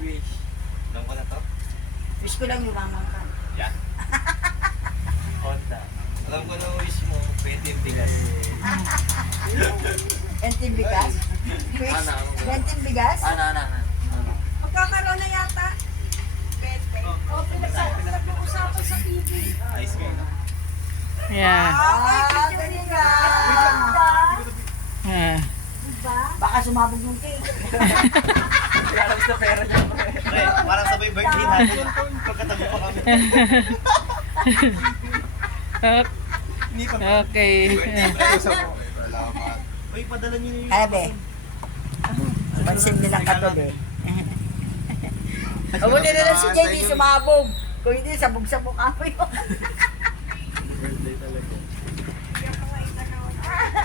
wish. Alam ko na to. Wish ko lang yumaman ka. Yan. Honda. Alam ko na wish mo, 20 bigas. Enting bigas? Wish? Ano? Enting bigas? Ano? Magkakaroon na yata. O, pinag-uusapan sa TV. Ice cream. Yeah. Ganyan ka. Yeah. Diba? Baka sumabog yung cake. Kaya sa pera niya. Okay, parang sabay birthday natin. Pagkatabi pa kami. Hindi pa. Okay. Uy, padala niyo yung... Ebe. Pansin nila katobi. Mabuti na lang si JD sumabog. Kung hindi, sabog-sabog ako yun. Birthday talaga.